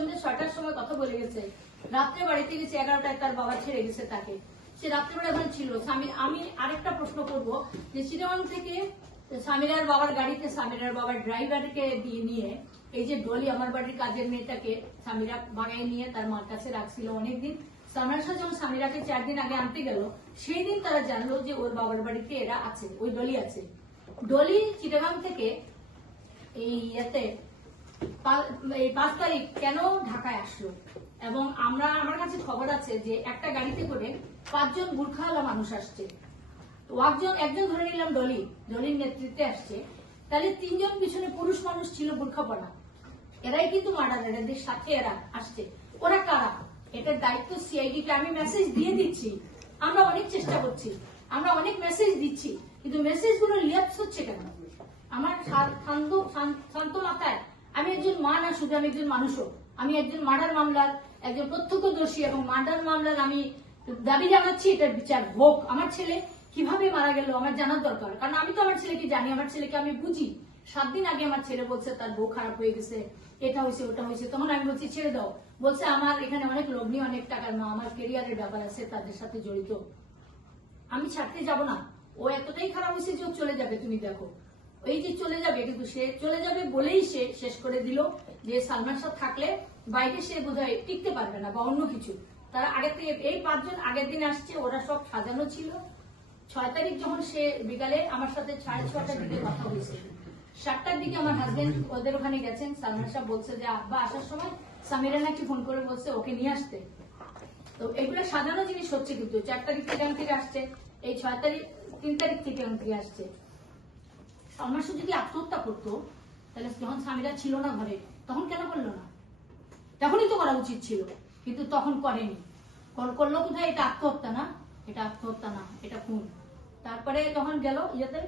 সন্ধ্যে 6টার সময় কথা বলে গেছে, রাত্রে বাড়িতে গেছে 11টায়, তার বাবা ছেড়ে গেছে তাকে। সে রাত্রেবেলা এখন ছিল। আমি আরেকটা প্রশ্ন করবো যে চিটাগাং থেকে সামিরার বাবার গাড়িতে সামিরার বাবার ড্রাইভারকে দিয়ে নিয়ে এই যে ডলি আমার বাড়ির কাজের মেয়েটাকে সামিরা বাগায় নিয়ে তার মার কাছে রাখছিল অনেকদিন। সামিরার সাথে যখন সামিরাকে 4 দিন আগে আনতে গেল, সেই দিন তারা জানলো যে ওর বাবার বাড়িতে এরা আছে, ওই ডলি আছে। ডলি চিটাগাং থেকে এই 5 তারিখ কেন ঢাকায় আসলো, এবং আমার কাছে খবর আছে যে একটা গাড়িতে করে 5 জন বুরখাওয়ালা মানুষ আসছে। একজন ধরে নিলাম ডলির নেতৃত্বে আসছে, তাহলে 3 জন পিছনে পুরুষ মানুষ ছিল বুরখা পরা। এরাই কিন্তু মার্ডার, এদের সাথে এরা আসছে। ওরা কারা? এটার দায়িত্ব সিআইডি কে। আমি মেসেজ দিয়ে দিচ্ছি, আমরা অনেক চেষ্টা করছি, আমরা অনেক মেসেজ দিচ্ছি, কিন্তু মেসেজ গুলো রিয়াক্ট হচ্ছে কেন? আমার শান্ত মাথায়, আমি একজন মা না, শুধু আমি একজন মানুষও। আমি একজন মার্ডার মামলার একজন প্রত্যক্ষদর্শী, এবং মার্ডার মামলার আমি দাবি জানাচ্ছি এটার বিচার হোক। আমার ছেলে কিভাবে মারা গেল আমার জানার দরকার, কারণ আমি তো আমার ছেলেকে জানি, আমার ছেলেকে আমি বুঝি। 7 দিন আগে আমার ছেলে বলছে তার বউ খারাপ হয়ে গেছে, এটা হয়েছে ওটা হয়েছে, তখন আমি বলছি ছেড়ে দাও। বলছে আমার এখানে অনেক লগ্নি, অনেক টাকার মা, আমার কেরিয়ারের ব্যাপার আছে, তাদের সাথে জড়িত, আমি ছাড়তে যাব না। ও এতটাই খারাপ হয়েছে যে ও চলে যাবে, তুমি দেখো। এই যে চলে যাবে, কিন্তু সে চলে যাবে বলেই সে শেষ করে দিল যে সালমান শাহ থাকলে বাইরে সে বোধহয় টিকতে পারবে না বা অন্য কিছু। তারা আগে থেকে এই 5 জন আগের দিন আসছে, ওরা সব সাজানো ছিল। 6 তারিখ যখন সে বিকালে আমার সাথে 6:30টার দিকে কথা হয়েছে, 7টার দিকে আমার হাজবেন্ড ওদের ওখানে গেছেন। সালমান শাহ বলছে যে আব্বা আসার সময় সামিরা নাকি ফোন করে বলছে ওকে নিয়ে আসতে। তো এগুলো সাজানো জিনিস হচ্ছে, কিন্তু 4 তারিখ থেকে আসছে, এই 6 তারিখ 3 তারিখ থেকে আসছে। সালমান শাহ যদি আত্মহত্যা করতো, তাহলে যখন সামিরা ছিল না ঘরে, তখন কেন করলো না? তখনই তো করা উচিত ছিল, কিন্তু তখন করেনি। করলো কোথায়? এটা আত্মহত্যা না, এটা আত্মহত্যা না, এটা খুন। তারপরে যখন গেল ইয়েতে